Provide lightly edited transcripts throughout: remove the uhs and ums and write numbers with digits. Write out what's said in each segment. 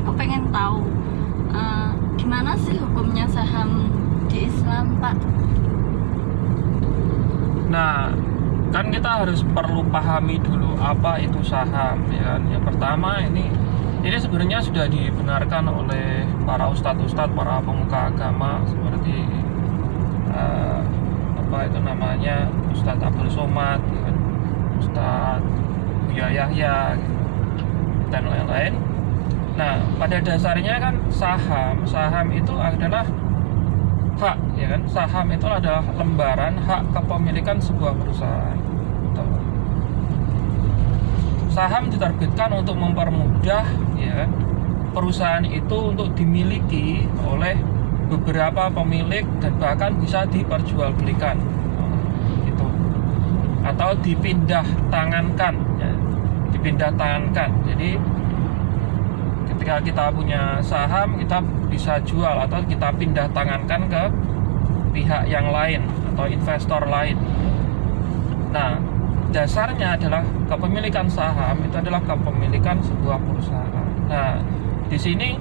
aku pengen tahu gimana sih hukumnya saham di Islam, Pak? Nah, kan kita harus perlu pahami dulu apa itu saham, ya kan? Yang pertama ini sebenarnya sudah dibenarkan oleh para ustadz-ustadz, para pemuka agama seperti apa itu namanya, Ustadz Abdul Somad, ya kan? Ustadz Buya Yahya, gitu, dan lain-lain. Nah, pada dasarnya kan saham itu adalah hak, ya kan? Saham itu adalah lembaran hak kepemilikan sebuah perusahaan. Saham diterbitkan untuk mempermudah, ya kan, perusahaan itu untuk dimiliki oleh beberapa pemilik dan bahkan bisa diperjualbelikan, gitu, atau dipindah tangankan, ya. Dipindah tangankan. Jadi ketika kita punya saham, kita bisa jual atau kita pindah tangankan ke pihak yang lain atau investor lain. Nah, dasarnya adalah kepemilikan saham itu adalah kepemilikan sebuah perusahaan. Nah, di sini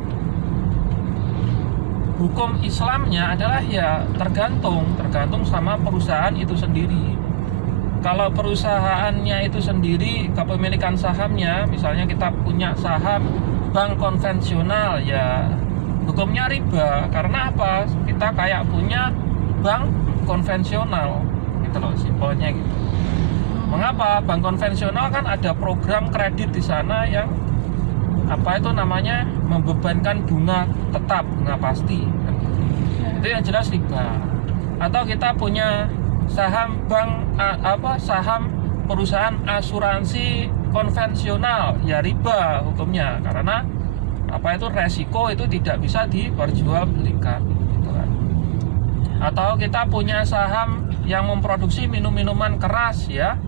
hukum Islamnya adalah ya tergantung sama perusahaan itu sendiri. Kalau perusahaannya itu sendiri, kepemilikan sahamnya, misalnya kita punya saham bank konvensional, ya hukumnya riba. Karena apa? Kita kayak punya bank konvensional, gitu loh, simpelnya gitu. Mengapa? Bank konvensional kan ada program kredit di sana yang apa itu namanya, membebankan bunga tetap, bunga pasti, kan? Itu yang jelas riba. Atau kita punya saham bank saham perusahaan asuransi konvensional, ya riba hukumnya, karena apa itu resiko itu tidak bisa diperjualbelikan, gitu kan. Atau kita punya saham yang memproduksi minuman keras, ya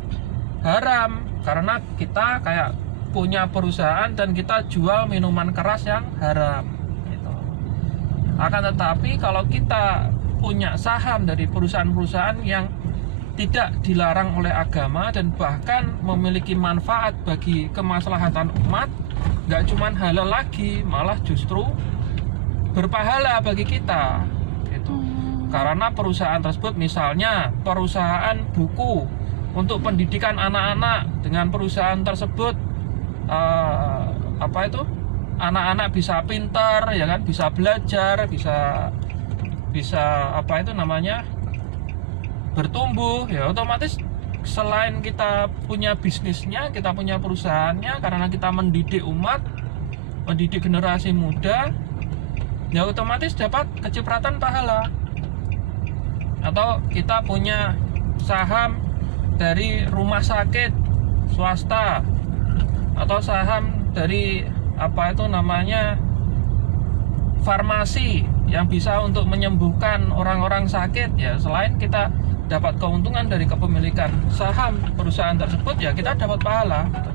haram, karena kita kayak punya perusahaan dan kita jual minuman keras yang haram, gitu. Akan tetapi kalau kita punya saham dari perusahaan-perusahaan yang tidak dilarang oleh agama dan bahkan memiliki manfaat bagi kemaslahatan umat, nggak cuman halal lagi, malah justru berpahala bagi kita, gitu. Karena perusahaan tersebut, misalnya perusahaan buku untuk pendidikan anak-anak, dengan perusahaan tersebut anak-anak bisa pintar, ya kan, bisa belajar, bisa apa itu namanya, bertumbuh, ya otomatis selain kita punya bisnisnya, kita punya perusahaannya, karena kita mendidik umat, mendidik generasi muda, ya otomatis dapat kecipratan pahala. Atau kita punya saham dari rumah sakit swasta, atau saham dari apa itu namanya, farmasi yang bisa untuk menyembuhkan orang-orang sakit, ya selain kita dapat keuntungan dari kepemilikan saham perusahaan tersebut, ya kita dapat pahala, gitu.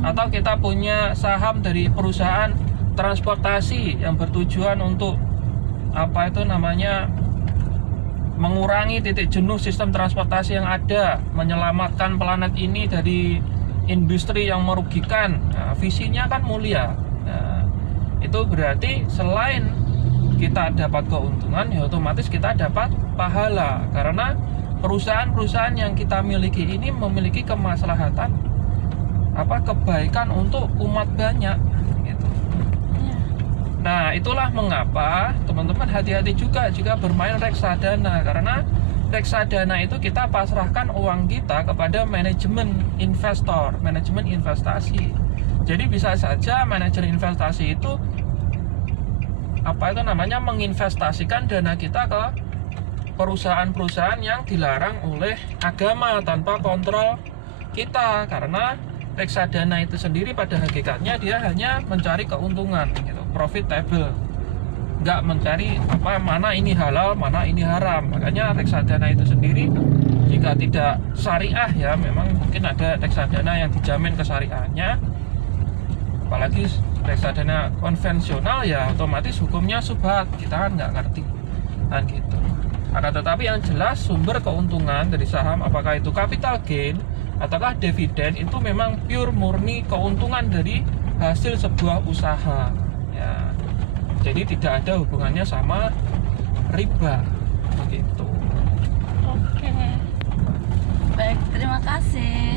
Atau kita punya saham dari perusahaan transportasi yang bertujuan untuk apa itu namanya, mengurangi titik jenuh sistem transportasi yang ada, menyelamatkan planet ini dari industri yang merugikan. Nah, visinya kan mulia. Nah, itu berarti selain kita dapat keuntungan, ya otomatis kita dapat pahala, karena perusahaan-perusahaan yang kita miliki ini memiliki kemaslahatan, kebaikan untuk umat banyak, gitu. Nah, itulah mengapa teman-teman hati-hati juga jika bermain reksadana, karena reksadana itu kita pasrahkan uang kita kepada manajemen investor, manajemen investasi. Jadi bisa saja manajer investasi itu menginvestasikan dana kita ke perusahaan-perusahaan yang dilarang oleh agama tanpa kontrol kita, karena reksadana itu sendiri pada hakikatnya dia hanya mencari keuntungan, gitu, profitable, nggak mencari mana ini halal, mana ini haram. Makanya reksadana itu sendiri jika tidak syariah, ya memang mungkin ada reksadana yang dijamin kesyariahannya, apalagi reksadana konvensional, ya otomatis hukumnya subhat, kita kan nggak ngerti, kan gitu. Akan tetapi yang jelas sumber keuntungan dari saham, apakah itu capital gain ataukah dividen, itu memang pure murni keuntungan dari hasil sebuah usaha. Jadi tidak ada hubungannya sama riba begitu. Oke. Baik, terima kasih.